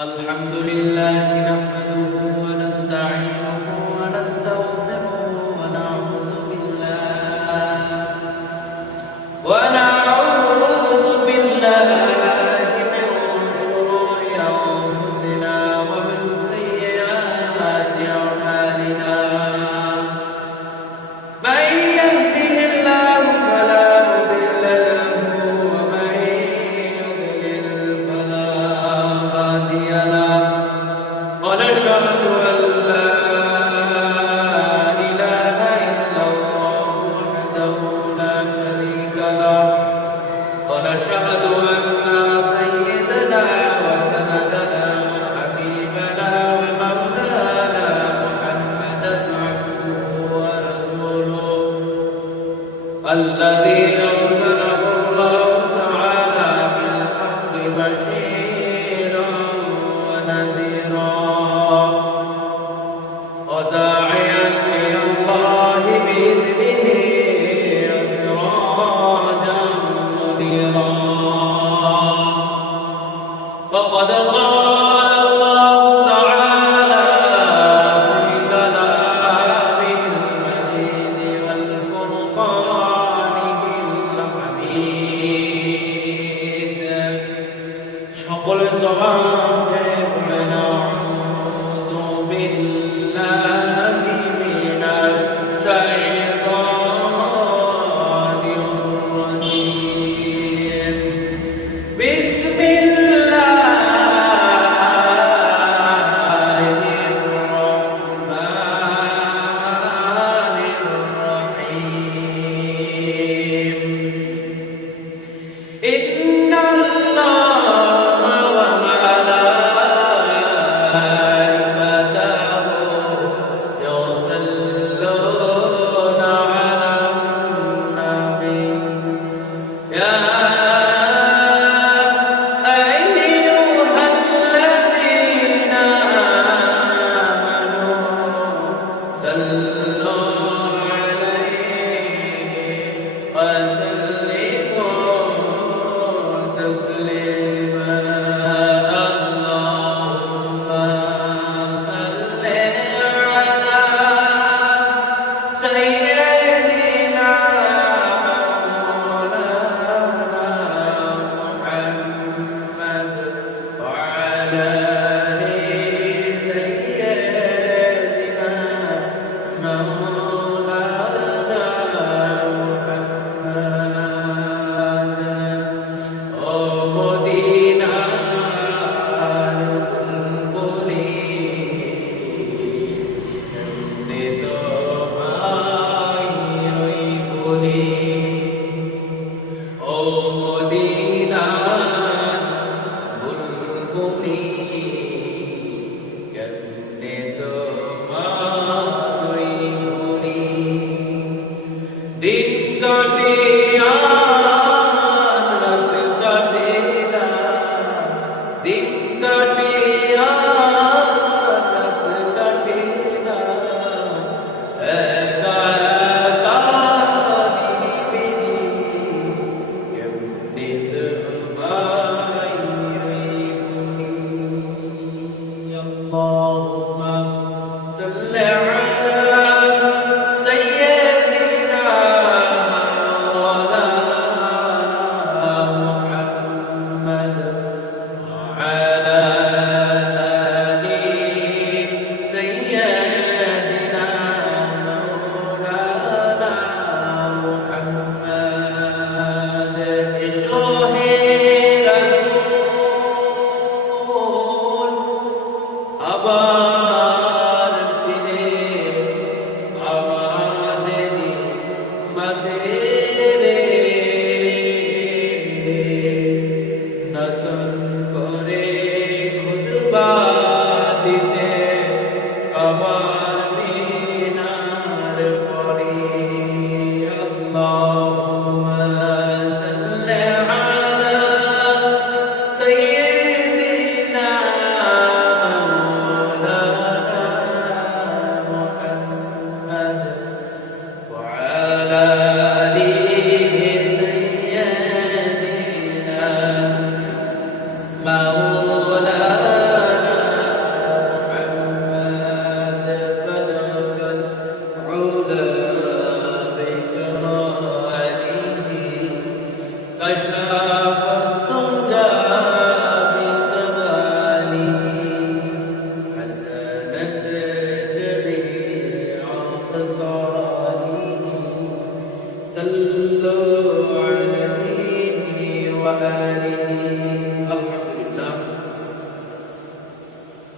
الحمد لله نحمده ونستعينه ونستغفره ونعوذ بالله من شرور أنفسنا ومن سيئات أعمالنا من يهده الله فلا مضل له ومن يضلل فلا هادي له ونشهد أن لا إله إلا الله وحده لا شريك له ونشهد أن سيدنا وسندنا وحبيبنا ومولانا محمدا عبده ورسوله الذي أرسله الله تعالى بالحق بشيرا ونذيرا وداعيا إلى الله بإذنه وسراجا منيرا فقد قال الله تعالى في كلامه المجيد والفرقانه الحميد সকল জবান ছেড়ে বলেন আউযু বিল্লাহি মিনাশ শাইতানির রাজীম বিসমিল্লাহির রহমানির রহিম ইন্নাল্লাহা ওয়া মালাইকাতাহু ইউসাল্লুনা আলান নাবী ইয়া আইয়ুহাল্লাযীনা আমানু সাল্লু আলাইহি ওয়া সাল্লিমু تسليما اللهم صل على سيدنا مولانا محمد وعلى آل سيدنا مولانا محمد ও মদিনার বুলবুলি কেমনে তোমায় রই বলি ও মদিনার বুলবুলি কেমনে তোমায় রই বলি দিন কাটে আর রাত কাটে না দিন কাটে আর রাত কাটে না একা একা নিরিবিলি কেমনে তোমায় রই বলি আল্লাহুম্মা সাল্লি আলা সাইয়্যিদিনা মাওলানা মুহাম্মদ وعلى آل سيدنا مولانا محمد عشقه رسول أبا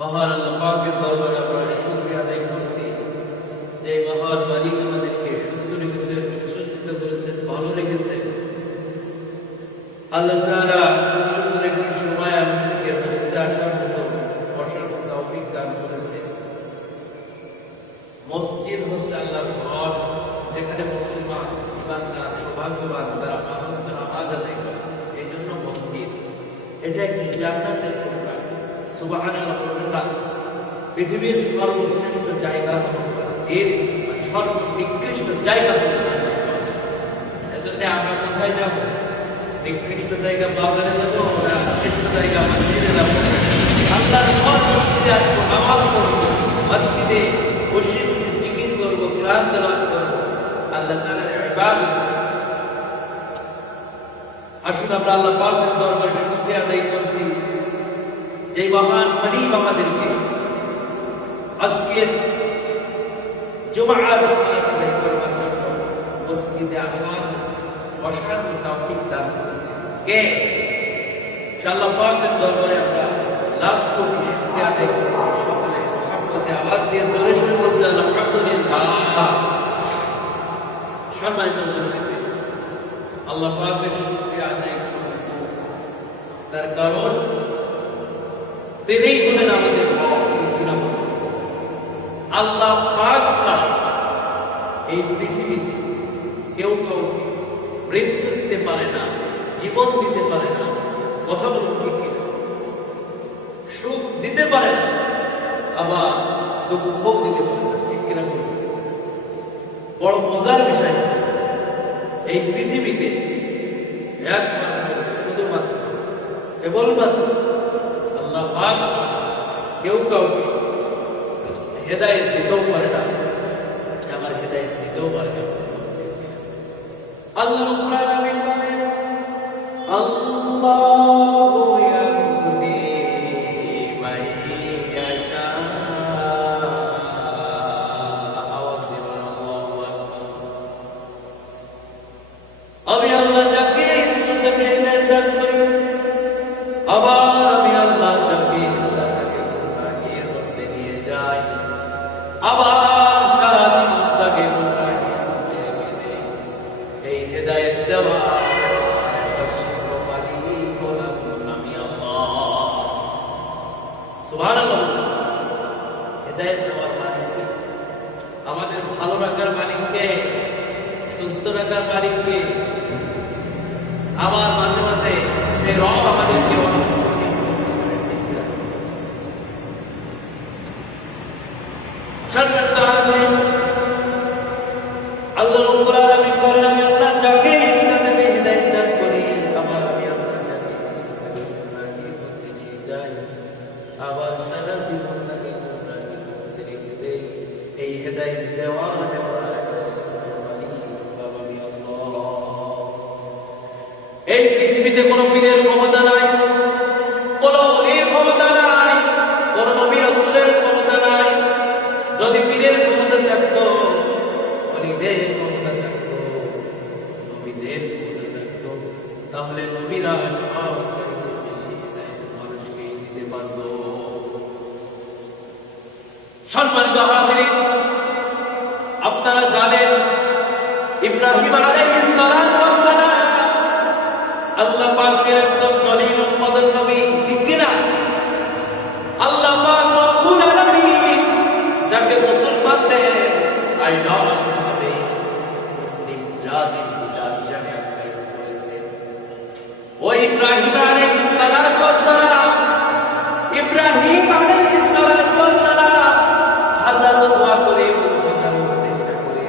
মহান আল্লাহ পাকের দরবারে আমরা শুকরিয়া আদায় করছি যে মহান মালিক আমাদেরকে সুস্থ রেখেছেন, সুসজ্জিত করেছেন, ভালো রেখেছেন। আল্লাহ তাআলা সুন্দর একটি সময় আমাদেরকে মসজিদে আসার মতো বসার মতো তৌফিক দান করেছেন। মসজিদ হচ্ছে আল্লাহর ঘর, যেখানে মুসলমান ইমানদার সৌভাগ্যবান তারা পাঁচ ওয়াক্ত নামাজ আদায় করে। এই জন্য মসজিদ এটা একটি জান্নাতের টুকরা। সুবহানাল্লাহ। পৃথিবীর সর্বশ্রেষ্ঠ জায়গা হলো মসজিদ, আর সর্বনিকৃষ্ট জায়গা হলো জান্নাত। এজন্য আমরা কোথায় যাব? নিকৃষ্ট জায়গা বাজারে যাব না শ্রেষ্ঠ জায়গা মসজিদে যাব? আল্লাহর ঘর মসজিদে আসবো, নামাজ পড়বো, মসজিদে বসে বসে জিকির করবো, কোরআন তেলাওয়াত করবো, আল্লাহ তাআলার ইবাদত করবো। আসুন আমরা আল্লাহ পাকের দরবারে শুকরিয়া আদায় করছি যে মহান মালিক আমাদেরকে আজকের জুমার সালাত আদায় করবার জন্য মসজিদে আসার বসার তৌফিক দান করেছেন। কে? আল্লাহ পাকের দরবারে আমরা লাখ কোটি শুকরিয়া আদায় করছি। সকলে মহব্বতে আওয়াজ দিয়ে জোরে জোরে বলছি আলহামদুলিল্লাহ। সম্মানিত উপস্থিতি, আল্লাহ পাকের শুকরিয়া আদায় করব, তার কারণ তিনিই হলেন আমাদের রব। আল্লাহ পাক ছাড়া এই পৃথিবীতে কেউ কাউকে মৃত্যু দিতে পারে না, জীবন দিতে পারে না। কথা বলুন ঠিক কিনা? সুখ দিতে পারে না, আবার দুঃখ দিতে পারে না, ঠিক কিনা বলুন? বড় মজার বিষয়, এই পৃথিবীতে একমাত্র শুধুমাত্র কেবলমাত্র আল্লাহ পাক ছাড়া কেউ কাউকে হেদায়েত দিতেও পারে না, আবার হেদায়েত দিতেও পারে না। আল্লাহ রাব্বুল আলামিন বলেন, আল্লাহু ইয়াহদি মান ইয়াশা। আওয়াজ দিবেন আল্লাহু আকবার। আমি আল্লাহ যাকে ইচ্ছা তাকে হেদায়েত দান করি, আবার আমি আল্লাহ যাকে ইচ্ছা তাকে গুনাহের মধ্যে নিয়ে যাই, আবার সারা জীবন তাকে গুনাহের মধ্যে রেখে দেই। এই হেদায়েত দেওয়া আমি আল্লাহ। সুবহানাল্লাহ। হেদায়েত দেওয়ার মালিককে, আমাদের ভালো রাখার মালিককে, সুস্থ রাখার মালিককে। আবার মাঝে মাঝে সেই রব আমাদেরকে অসুস্থ করে। আল্লাহ রাব্বুল আলামিন বলেন, আমি আল্লাহ যাকে ইচ্ছা তাকে হেদায়েত দান করি, আবার আমি আল্লাহ যাকে ইচ্ছা তাকে গুনাহের মধ্যে নিয়ে যাই, আবার সারা জীবন তাকে গুনাহের মধ্যে রেখে দেই। এই হেদায়েত দেওয়া নেওয়ার মালিক আমি আল্লাহ। এই পৃথিবীতে কোনো পীরের ক্ষমতা নাই, কোনো ওলির ক্ষমতা নাই, কোনো নবী রাসূলের ক্ষমতা নাই। যদি পীরের ক্ষমতা থাকতো, ওলিদের ক্ষমতা থাকতো, নবীদের ক্ষমতা থাকতো, তাহলে নবীরা সব চাইতে বেশি হেদায়েত মানুষকে দিতে পারত। সম্মানিত হাজিরিন, আপনারা জানেন ইব্রাহিম আলাইহিস সালাতু ওয়াস সালাম আল্লাহ পাকের একজন দলিলুল কদর নবী, ঠিক কিনা? আল্লাহ পাক রব্বুল আলামিন যাকে মুসলমানদের আইডল হিসেবে, মুসলিম জাতির পিতা হিসেবে আখ্যায়িত করেছেন। ওই ইব্রাহিম আলাইহিস সালাতু ওয়াস সালাম, ইব্রাহিম আলাইহিস সালাতু ওয়াস সালাম হাজারো দোয়া করে, হাজারো চেষ্টা করে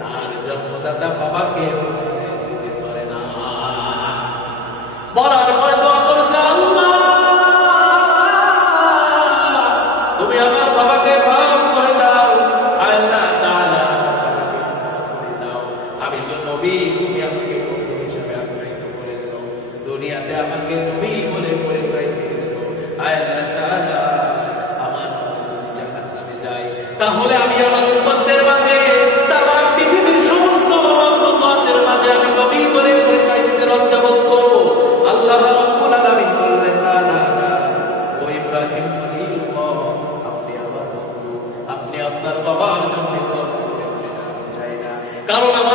তার জন্মদাতা বাবাকে দিতে পারে না। মরার পরে দোয়া করেছে, আল্লাহ তুমি আমার বাবাকে মাফ করে দাও, আল্লাহ তাআলা করে দাও। আমি তো নবী, তুমি আমাকে বন্ধু হিসেবে আখ্যায়িত করেছো, দুনিয়াতে আমাকে নবী বলে পরিচয় দিয়েছো। আল্লাহ তাআলা আমার যদি জাহান্নামে যায়, তাহলে আমি আমার উম্মতদের মাঝে, তারা পৃথিবীর সমস্ত উম্মতদের মাঝে আমি নবী বলে পরিচয় দিতে লজ্জাবোধ করব। আল্লাহ রাব্বুল আলামিন বললেন, না না না, ও ইব্রাহিম খলিলুল্লাহ, কারণ আমাদের